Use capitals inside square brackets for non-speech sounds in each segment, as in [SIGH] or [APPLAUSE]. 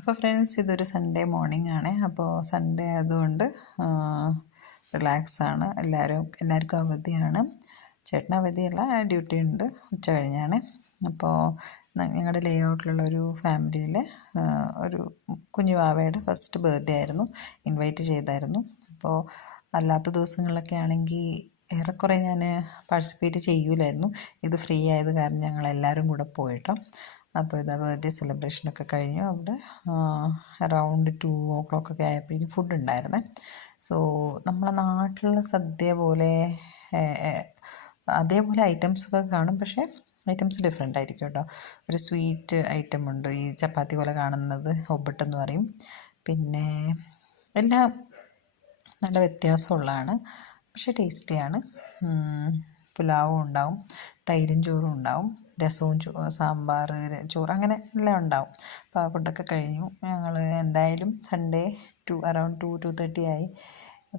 അപ്പോൾ ഫ്രണ്ട്സ് ഇതൊരു Sunday morning ആണ്. അപ്പോൾ സൺഡേ ആയതുകൊണ്ട് റിലാക്സ് ആണ്. എല്ലാവരും എല്ലാവർക്കും അവധിയാണ്. ചേട്ടന് അവധിയല്ല ഡ്യൂട്ടി ഉണ്ട്. ഉച്ച കഴിഞ്ഞാണ്. അപ്പോൾ ഞങ്ങളുടെ ലേ ഔട്ടിലുള്ള ഒരു ഫാമിലിയിൽ ഒരു കുഞ്ഞു വാവയുടെ ഫസ്റ്റ് ബർത്ത്ഡേ ആയിരുന്നു. ഇൻവൈറ്റ് ചെയ്തായിരുന്നു. അപ്പോൾ അല്ലാത്ത ദിവസങ്ങളിലൊക്കെ ആണെങ്കിൽ ഏറെക്കുറെ ഞാൻ പാർട്ടിസിപ്പേറ്റ് ചെയ്യൂലായിരുന്നു. ഇത് ഫ്രീ ആയത് കാരണം ഞങ്ങൾ എല്ലാവരും കൂടെ പോയിട്ടോ. അപ്പോൾ ഇതാ ബർത്ത്ഡേ സെലിബ്രേഷനൊക്കെ കഴിഞ്ഞു. അവിടെ അറൗണ്ട് ടു ഓ ക്ലോക്ക് ഒക്കെ ആയപ്പോഴേക്കും ഫുഡ് ഉണ്ടായിരുന്നേ. സോ നമ്മളെ നാട്ടിലുള്ള സദ്യ പോലെ അതേപോലെ ഐറ്റംസൊക്കെ കാണും. പക്ഷേ ഐറ്റംസ് ഡിഫറെന്റ് ആയിരിക്കും കേട്ടോ. ഒരു സ്വീറ്റ് ഐറ്റം ഉണ്ട്. ഈ ചപ്പാത്തി പോലെ കാണുന്നത് ഒബട്ടെന്ന് പറയും. പിന്നെ എല്ലാം നല്ല വ്യത്യാസമുള്ളതാണ്. പക്ഷേ ടേസ്റ്റിയാണ് പുലാവും ഉണ്ടാവും. തൈരും ചോറും ഉണ്ടാവും. രസവും സാമ്പാർ ചോറ് അങ്ങനെ എല്ലാം ഉണ്ടാവും. അപ്പോൾ ആ ഫുഡൊക്കെ കഴിഞ്ഞു. ഞങ്ങൾ എന്തായാലും Sunday two around two two thirty ആയി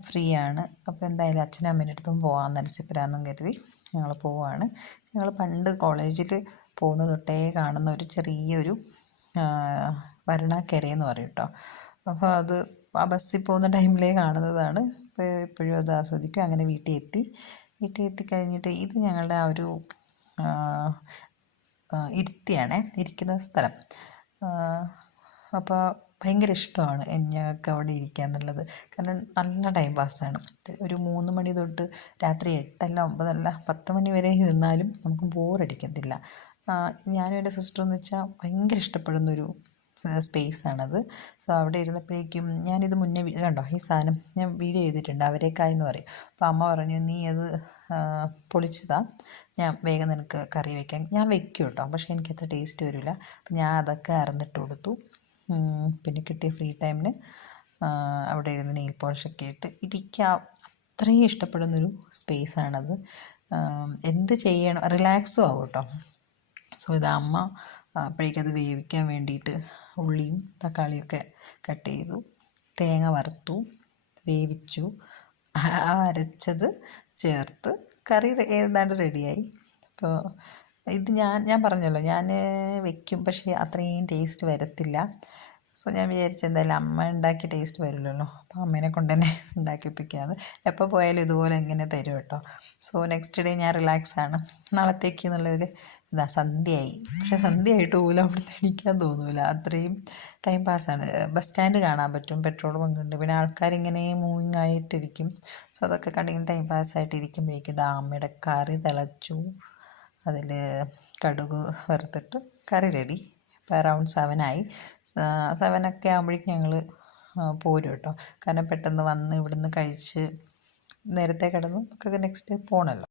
ഫ്രീ ആണ്. അപ്പോൾ എന്തായാലും അച്ഛനും അമ്മേന്റെ അടുത്തും പോകാം നരസിപ്പുരാന്നും കരുതി ഞങ്ങൾ പോവുകയാണ് ഞങ്ങൾ പണ്ട് കോളേജിൽ പോകുന്ന തൊട്ടേ കാണുന്ന ഒരു ചെറിയൊരു വരണാക്കരയെന്ന് പറയും കേട്ടോ അപ്പോൾ അത് ആ ബസ്സിൽ പോകുന്ന ടൈമിലേ കാണുന്നതാണ്. അപ്പോൾ എപ്പോഴും അത് ആസ്വദിക്കും. അങ്ങനെ വീട്ടിൽ എത്തി വീട്ടിൽ എത്തിക്കഴിഞ്ഞിട്ട് ഇത് ഞങ്ങളുടെ ആ ഒരു ഇരുത്തിയാണേ ഇരിക്കുന്ന സ്ഥലം. അപ്പോൾ ഭയങ്കര ഇഷ്ടമാണ് ഞങ്ങൾക്ക് അവിടെ ഇരിക്കുക എന്നുള്ളത്. കാരണം നല്ല ടൈം പാസ്സാണ് ഒരു മൂന്ന് മണി തൊട്ട് രാത്രി എട്ടല്ല ഒമ്പതല്ല പത്ത് മണി വരെ ഇരുന്നാലും നമുക്ക് ബോറടിക്കത്തില്ല ഞാനും എന്റെ സിസ്റ്ററും എന്ന് വെച്ചാൽ ഭയങ്കര ഇഷ്ടപ്പെടുന്നൊരു സ്പേസാണത്. സോ അവിടെ ഇരുന്നപ്പോഴേക്കും ഞാനിത് മുന്നേ കണ്ടോ ഈ സാധനം ഞാൻ വീഡിയോ ചെയ്തിട്ടുണ്ട് അവരേക്കായി എന്ന് പറയും. അപ്പോൾ അമ്മ പറഞ്ഞു നീ അത് പൊളിച്ചതാ. ഞാൻ വേഗം നിനക്ക് കറി വയ്ക്കാൻ ഞാൻ വെക്കും കേട്ടോ പക്ഷേ എനിക്ക് അത്ര ടേസ്റ്റ് വരില്ല അപ്പം ഞാൻ അതൊക്കെ അറന്നിട്ട് കൊടുത്തു. പിന്നെ കിട്ടിയ ഫ്രീ ടൈമിൽ അവിടെ ഇരുന്ന് നെയിൽ പോളിഷൊക്കെ ഇട്ട് ഇരിക്കാം അത്രയും ഇഷ്ടപ്പെടുന്നൊരു സ്പേസാണത്. എന്ത് ചെയ്യണം റിലാക്സും ആവും കേട്ടോ സോ ഇത് അമ്മ അപ്പോഴേക്കത് വേവിക്കാൻ വേണ്ടിയിട്ട് ഉള്ളിയും തക്കാളിയൊക്കെ കട്ട് ചെയ്തു. തേങ്ങ വറുത്തു വേവിച്ചു. അരച്ചത് ചേർത്ത് കറി ഏതാണ്ട് റെഡിയായി. അപ്പോൾ ഇത് ഞാൻ ഞാൻ പറഞ്ഞല്ലോ ഞാൻ വെക്കും പക്ഷേ അത്രയും ടേസ്റ്റ് വരത്തില്ല. സോ ഞാൻ വിചാരിച്ചു എന്തായാലും അമ്മ ഉണ്ടാക്കിയ ടേസ്റ്റ് വരില്ലല്ലോ. അപ്പോൾ അമ്മേനെ കൊണ്ട് തന്നെ [LAUGHS] ഉണ്ടാക്കിപ്പിക്കാതെ എപ്പോൾ പോയാലും ഇതുപോലെ എങ്ങനെ തരും കേട്ടോ. സോ നെക്സ്റ്റ് ഡേ ഞാൻ റിലാക്സ് ആണ് നാളത്തേക്ക് എന്നുള്ളതിൽ ഇതാ സന്ധ്യയായി. പക്ഷെ സന്ധ്യയായിട്ട് പോലും അവിടുന്ന് എണീക്കാൻ തോന്നില്ല അത്രയും ടൈം പാസ്സാണ് ബസ് സ്റ്റാൻഡ് കാണാൻ പറ്റും പെട്രോൾ പങ്കുണ്ട് പിന്നെ ആൾക്കാരിങ്ങനെ മൂവിങ് ആയിട്ടിരിക്കും. സോ അതൊക്കെ കണ്ടിങ്ങനെ ടൈം പാസ്സായിട്ടിരിക്കുമ്പോഴേക്കും ഇതാ അമ്മയുടെ കറി തിളച്ചു. അതിൽ കടുക് വറുത്തിട്ട് കറി റെഡി ഇപ്പോൾ അറൗണ്ട് സെവനായി സെവനൊക്കെ ആകുമ്പോഴേക്കും ഞങ്ങൾ പോരും കേട്ടോ. കാരണം പെട്ടെന്ന് വന്ന് ഇവിടുന്ന് കഴിച്ച് നേരത്തെ കിടന്ന് നമുക്ക് നെക്സ്റ്റ് ഡേ പോകണമല്ലോ